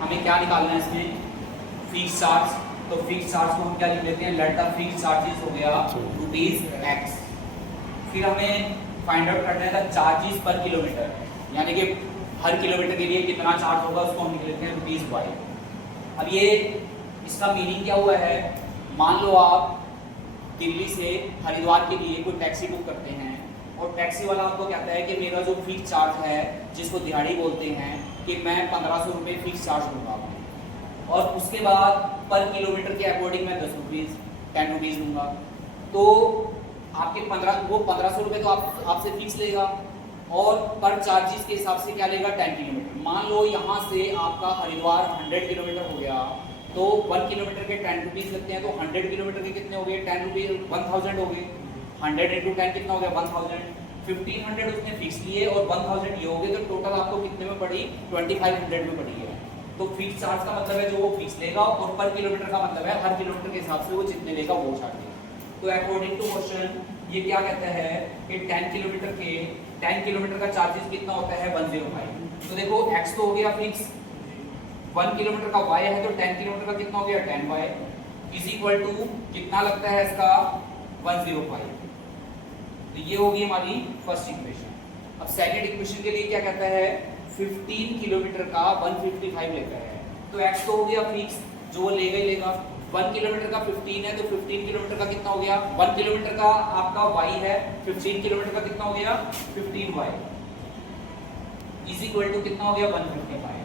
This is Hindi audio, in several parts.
हमें क्या निकालना है इसमें, फिक्स चार्ज। तो फिक्स चार्ज को हम क्या लिख लेते हैं, लेट द फिक्स चार्जेस हो गया ₹x। फिर हमें फाइंड आउट करना है द चार्जेस पर किलोमीटर, यानी कि हर किलोमीटर के लिए कितना चार्ज होगा उसको हम लिख लेते हैं ₹y। अब ये इसका मीनिंग क्या हुआ है, मान लो आप दिल्ली से हरिद्वार के लिए कोई टैक्सी बुक करते हैं और टैक्सी वाला आपको कहता है कि मेरा जो फिक्स चार्ज है जिसको दिहाड़ी बोलते हैं कि मैं 1500 रुपये फिक्स चार्ज लूँगा, और उसके बाद पर किलोमीटर के अकॉर्डिंग मैं 10 रुपीज़ 10 रुपीज़ लूँगा। तो आपके 1500 रुपये तो आपसे फिक्स लेगा और पर चार्जेस के हिसाब से क्या लेगा 10 किलोमीटर। मान लो यहाँ से आपका हरिद्वार 100 किलोमीटर हो गया तो 1 किलोमीटर के 10 रुपीज़ लगते हैं, तो 100 किलोमीटर के कितने हो गए 10 रुपीज़ 1000 हो गए। 100 × 10 कितना हो गया 1000। 1500 उसने फिक्स लिए और 1000 ये हो गए, तो टोटल आपको कितने में पड़ी 2500 में पड़ी है। तो फिक्स चार्ज का मतलब है जो वो फिक्स लेगा और पर किलोमीटर का मतलब है हर किलोमीटर के हिसाब से वो जितने लेगा वो चार्ज लेगा। तो अकॉर्डिंग टू क्वेश्चन ये क्या कहता है कि 10 किलोमीटर का चार्जेस कितना होता है 105। तो देखो x तो हो गया फिक्स, 1 किलोमीटर का y है तो 10 किलोमीटर का कितना हो गया 10y इज इक्वल टू कितना लगता है इसका 105। तो ये होगी हमारी फर्स्ट इक्वेशन। अब सेकंड इक्वेशन के लिए क्या कहता है, 15 किलोमीटर का 155 लेता है। तो x तो हो गया फिक्स जो वो लेगा ही लेगा, 1 किलोमीटर का 15 है तो 15 किलोमीटर का कितना हो गया 1 किलोमीटर का आपका y है, 15 किलोमीटर का कितना हो गया 15y इज इक्वल टू कितना हो गया 155।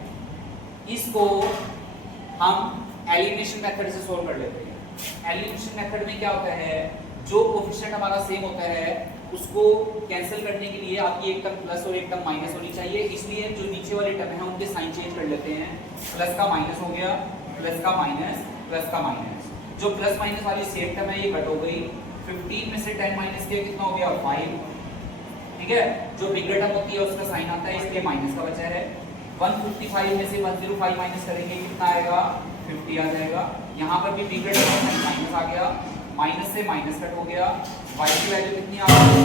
इसको हम एलिमिनेशन मेथड से सोल्व कर लेते हैं। एलिमिनेशन मेथड में क्या होता है, जो कोफिशिएंट हमारा सेम होता है उसको कैंसिल करने के लिए आपकी एक टर्म प्लस और एक टर्म माइनस होनी चाहिए, इसलिए जो नीचे वाले टर्म है उनके साइन चेंज कर लेते हैं। प्लस का माइनस हो गया, प्लस का माइनस, प्लस का माइनस। जो प्लस माइनस वाली सेम टर्म है ये कट हो गई। 15 में से 10 माइनस किया कितना हो गया 5, ठीक है। जो बिगर टर्म होती है उसका साइन आता है इसलिए माइनस का बचा है। 155 में से 105 माइनस करेंगे कितना आएगा 50 आ जाएगा। यहाँ पर भी बिगर टर्म माइनस आ गया, माइनस से माइनस कट हो गया। y की वैल्यू कितनी आ गई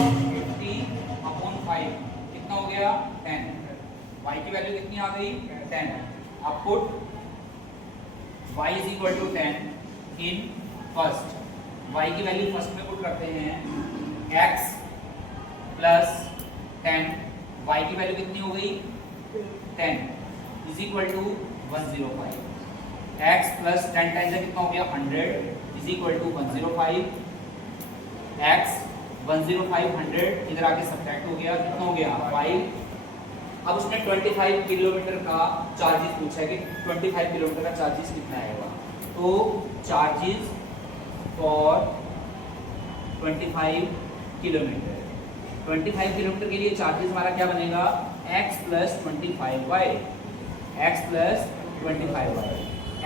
50/5 कितना हो गया 10। y की वैल्यू कितनी आ गई 10। अब put y is equal to 10 in first, y की वैल्यू फर्स्ट में पुट करते हैं x प्लस 10, y की वैल्यू कितनी हो गई 10 is equal to 105। x plus 10 times कितना हो गया 100 इज इक्वल टू 105। x 105 100 इधर आके सब्ट्रैक्ट हो गया, कितना हो गया 5। अब उसने 25 किलोमीटर का चार्जेस पूछा है कि 25 किलोमीटर का चार्जेस कितना आएगा। तो चार्जेस फॉर 25 किलोमीटर, 25 किलोमीटर के लिए चार्जेस हमारा क्या बनेगा x plus 25y, x plus 25y।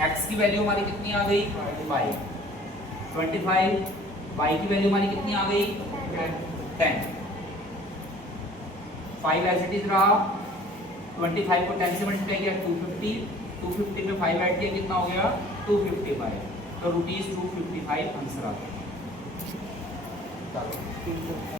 x की वैल्यू हमारी कितनी आ गई 5, 25 y की वैल्यू हमारी कितनी आ गई 10। 5 एज इट इज रहा, 25 को 10 से मल्टीप्लाई किया 250, 250 में 5 ऐड किया कितना हो गया 255। तो ₹255 आंसर आ गया।